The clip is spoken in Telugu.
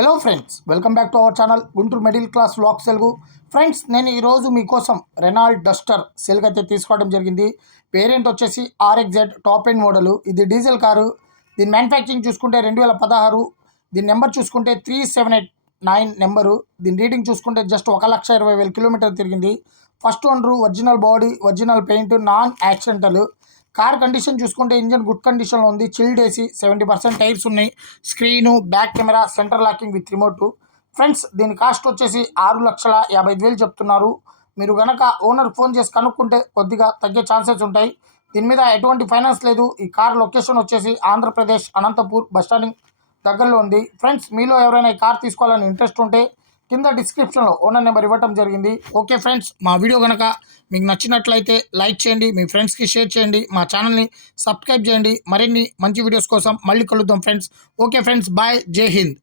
Hello friends, welcome back to our channel Guntur middle class vlogs Telugu. Friends, నేను ఈరోజు మీకోసం రెనాల్డ్ డస్టర్ సేల్కి అయితే తీసుకోవడం జరిగింది. వేరియంట్ వచ్చేసి RXZ టాప్ ఎండ్ మోడలు. ఇది డీజిల్ కారు. దీని మ్యానుఫ్యాక్చరింగ్ చూసుకుంటే 2016. దీని నెంబర్ చూసుకుంటే 3789 నెంబరు. దీని రీడింగ్ చూసుకుంటే జస్ట్ 1,20,000 కిలోమీటర్ తిరిగింది. First owner, original body, original paint, non accidental. Car condition చూసుకుంటే ఇంజన్ గుడ్ కండిషన్లో ఉంది. చిల్డ్ ఏసీ, 70% టైర్స్ ఉన్నాయి. Screen, back camera, centre locking with remote. Friends, దీని కాస్ట్ వచ్చేసి 6,55,000 చెప్తున్నారు. మీరు కనుక ఓనర్ ఫోన్ చేసి కనుక్కుంటే కొద్దిగా తగ్గే ఛాన్సెస్ ఉంటాయి. దీని మీద ఎటువంటి ఫైనాన్స్ లేదు. ఈ కార్ లొకేషన్ వచ్చేసి ఆంధ్రప్రదేశ్ అనంతపూర్ బస్టాండింగ్ దగ్గరలో ఉంది. ఫ్రెండ్స్, మీలో ఎవరైనా ఈ కార్ తీసుకోవాలని ఇంట్రెస్ట్ ఉంటే కింద డిస్క్రిప్షన్లో ఓనర్ నెంబర్ ఇవ్వటం జరిగింది. ఓకే ఫ్రెండ్స్, మా వీడియో కనుక మీకు నచ్చినట్లయితే లైక్ చేయండి, మీ ఫ్రెండ్స్కి షేర్ చేయండి, మా ఛానల్ని సబ్స్క్రైబ్ చేయండి. మరిన్ని మంచి వీడియోస్ కోసం మళ్ళీ కలుద్దాం ఫ్రెండ్స్. ఓకే ఫ్రెండ్స్, బాయ్, జై హింద్.